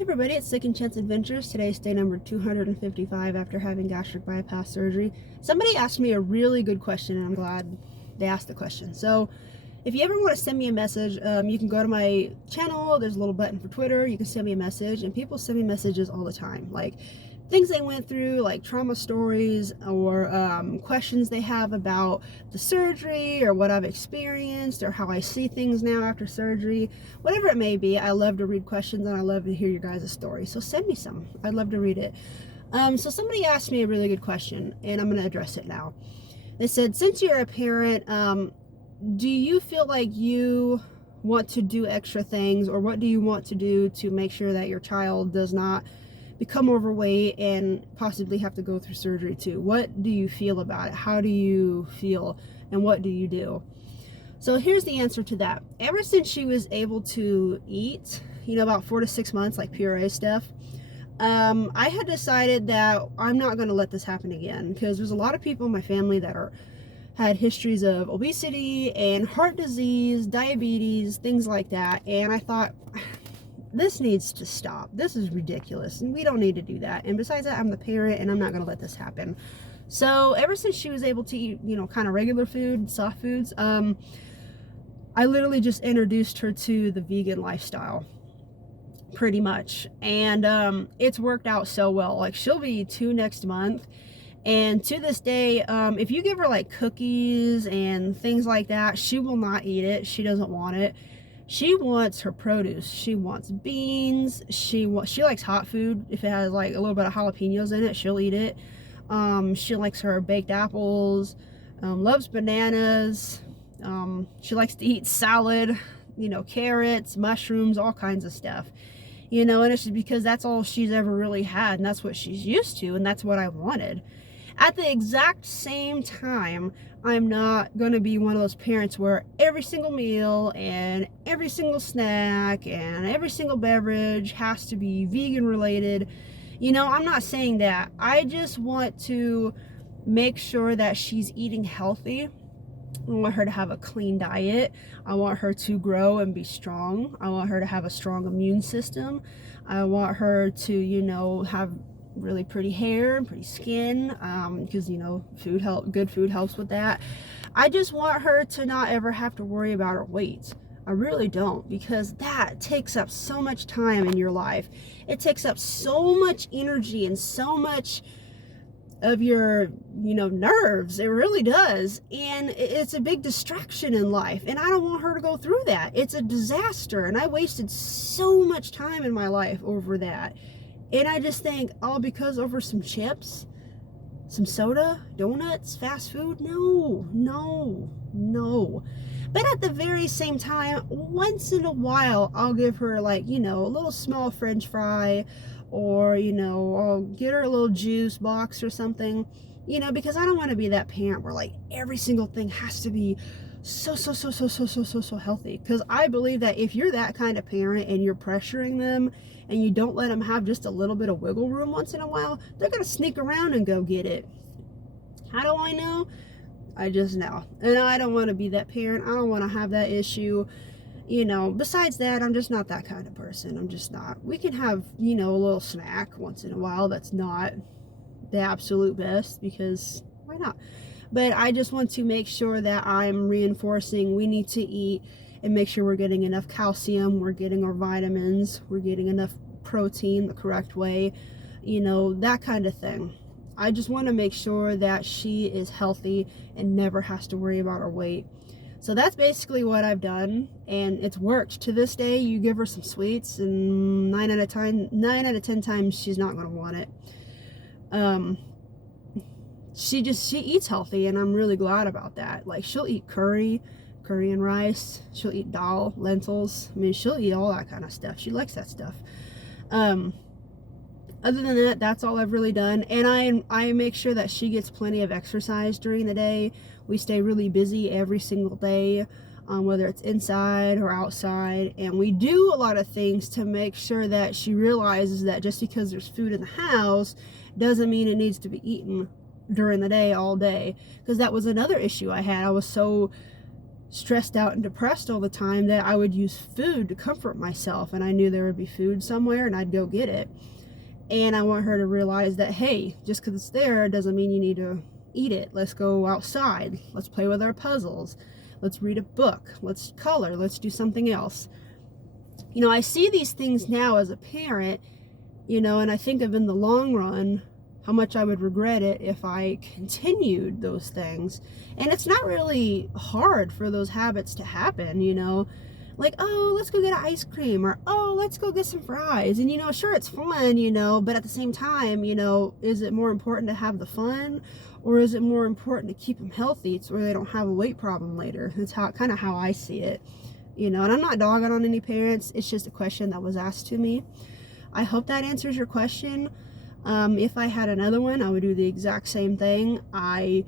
Hey everybody, it's Second Chance Adventures. Today's day number 255 after having gastric bypass surgery. Somebody asked me a really good question, and I'm glad they asked the question. So if you ever want to send me a message, you can go to my channel. There's a little button for Twitter. You can send me a message, and people send me messages all the time, like things they went through, like trauma stories, or questions they have about the surgery, or what I've experienced, or how I see things now after surgery. Whatever it may be, I love to read questions, and I love to hear your guys' stories. So send me some. I'd love to read it. So somebody asked me a really good question, and I'm going to address it now. They said, since you're a parent, do you feel like you want to do extra things, or what do you want to do to make sure that your child does not become overweight and possibly have to go through surgery too? What do you feel about it? How do you feel, and what do you do? So here's the answer to that. Ever since she was able to eat, about 4 to 6 months, like puree stuff, I had decided that I'm not going to let this happen again, because there's a lot of people in my family that had histories of obesity and heart disease, diabetes, things like that, and I thought, this needs to stop. This is ridiculous, and we don't need to do that. And besides that, I'm the parent, and I'm not going to let this happen. So ever since she was able to eat, kind of regular food, soft foods, I literally just introduced her to the vegan lifestyle, pretty much. And it's worked out so well. Like, she'll be 2 next month. And to this day, if you give her like cookies and things like that, she will not eat it. She doesn't want it. She wants her produce. She wants beans. She likes hot food. If it has like a little bit of jalapenos in it, she'll eat it. She likes her baked apples, loves bananas. She likes to eat salad, carrots, mushrooms, all kinds of stuff. And it's just because that's all she's ever really had, and that's what she's used to, and that's what I wanted. At the exact same time, I'm not going to be one of those parents where every single meal and every single snack and every single beverage has to be vegan related. I'm not saying that. I just want to make sure that she's eating healthy. I want her to have a clean diet. I want her to grow and be strong. I want her to have a strong immune system. I want her to, have really pretty hair and pretty skin, because good food helps with that. I just want her to not ever have to worry about her weight. I really don't, because that takes up so much time in your life. It takes up so much energy and so much of your nerves. It really does. And it's a big distraction in life, and I don't want her to go through that. It's a disaster, and I wasted so much time in my life over that. And I just think, all because over some chips, some soda, donuts, fast food? No. But at the very same time, once in a while, I'll give her like, a little small French fry, or, I'll get her a little juice box or something, because I don't want to be that parent where like every single thing has to be so healthy. Because I believe that if you're that kind of parent and you're pressuring them and you don't let them have just a little bit of wiggle room once in a while, they're going to sneak around and go get it. How do I know? I just know. And I don't want to be that parent. I don't want to have that issue. Besides that, I'm just not that kind of person. I'm just not. We can have, a little snack once in a while that's not the absolute best, because why not? But I just want to make sure that I'm reinforcing we need to eat and make sure we're getting enough calcium, we're getting our vitamins, we're getting enough protein the correct way, that kind of thing. I just want to make sure that she is healthy and never has to worry about her weight. So that's basically what I've done, and it's worked. To this day, you give her some sweets, and 9 out of 10 times she's not going to want it. She eats healthy, and I'm really glad about that. Like, she'll eat curry and rice. She'll eat dal, lentils. I mean, she'll eat all that kind of stuff. She likes that stuff. Other than that, that's all I've really done. And I make sure that she gets plenty of exercise during the day. We stay really busy every single day, whether it's inside or outside. And we do a lot of things to make sure that she realizes that just because there's food in the house doesn't mean it needs to be eaten during the day, all day. Because that was another issue I had. I was so stressed out and depressed all the time that I would use food to comfort myself, and I knew there would be food somewhere and I'd go get it. And I want her to realize that, hey, just because it's there doesn't mean you need to eat it. Let's go outside. Let's play with our puzzles. Let's read a book. Let's color. Let's do something else. You know, I see these things now as a parent, you know, and I think of in the long run how much I would regret it if I continued those things. And it's not really hard for those habits to happen, you know. Like, oh, let's go get an ice cream, or oh, let's go get some fries. And, you know, sure, it's fun, you know, but at the same time, you know, is it more important to have the fun, or is it more important to keep them healthy so they don't have a weight problem later? That's kind of how I see it, you know. And I'm not dogging on any parents. It's just a question that was asked to me. I hope that answers your question. If I had another one, I would do the exact same thing. I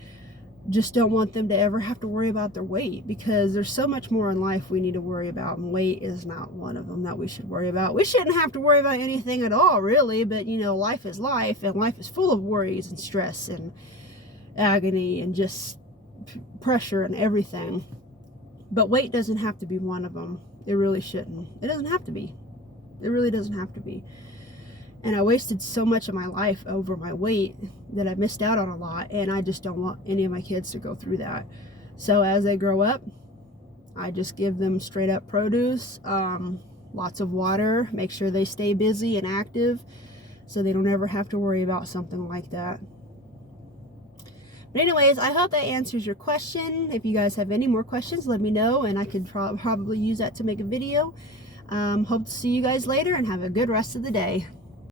just don't want them to ever have to worry about their weight, because there's so much more in life we need to worry about, and weight is not one of them that we should worry about. We shouldn't have to worry about anything at all, really, but you know, life is life, and life is full of worries and stress and agony and just pressure and everything. But weight doesn't have to be one of them. It really shouldn't. It doesn't have to be. It really doesn't have to be. And I wasted so much of my life over my weight that I missed out on a lot, and I just don't want any of my kids to go through that. So as they grow up, I just give them straight up produce, lots of water, make sure they stay busy and active so they don't ever have to worry about something like that. But anyways, I hope that answers your question. If you guys have any more questions, let me know, and I could probably use that to make a video. Hope to see you guys later, and have a good rest of the day.